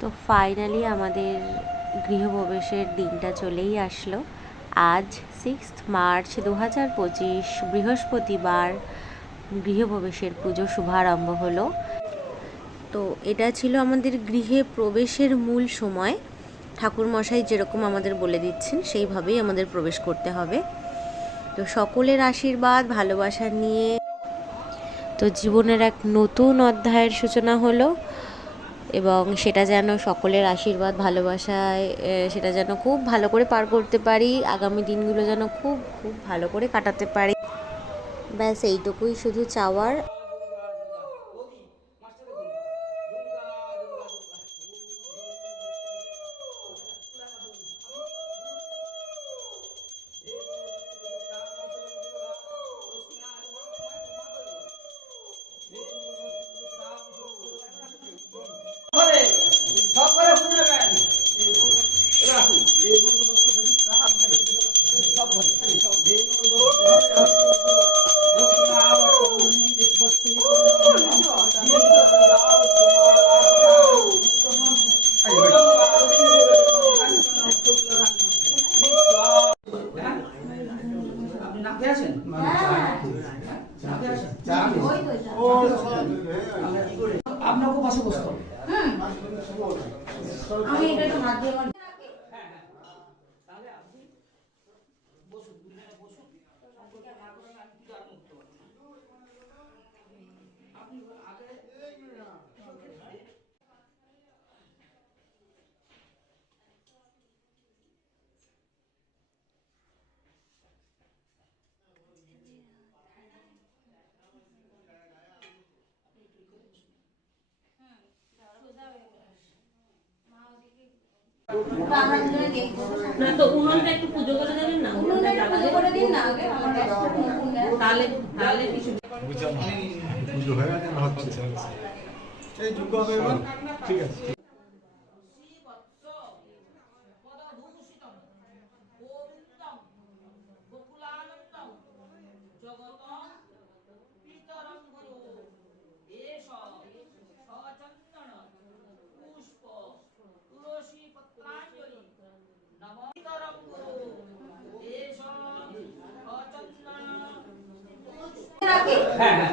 তো ফাইনালি আমাদের গৃহপ্রবেশের দিনটা চলেই আসলো। আজ সিক্স মার্চ দু হাজার পঁচিশ, বৃহস্পতিবার গৃহপ্রবেশের পুজো শুভারম্ভ হলো। তো এটা ছিল আমাদের গৃহে প্রবেশের মূল সময়। ঠাকুরমশাই যেরকম আমাদের বলে দিচ্ছেন, সেইভাবেই আমাদের প্রবেশ করতে হবে। তো সকলের আশীর্বাদ, ভালোবাসা নিয়ে তো জীবনের এক নতুন অধ্যায়ের সূচনা হলো। এবং সেটা যেন সকলের আশীর্বাদ, ভালোবাসায় সেটা যেন খুব ভালো করে পার করতে পারি, আগামী দিনগুলো যেন খুব খুব ভালো করে কাটাতে পারি। ব্যাস, এইটুকুই শুধু চাওয়ার। আপনাকে পাশে বসতে হবে আমি এটা একটু হাত বসুন না তো উনুনটা একটু পুজো করে দেবেন না? উনুনটা একটু পুজো করে দিন না আগে আমার তাহলে তাহলে কিছু পুজো হয়ে গেছে হচ্ছে? এই যুগ হবে ঠিক আছে। হ্যাঁ হ্যাঁ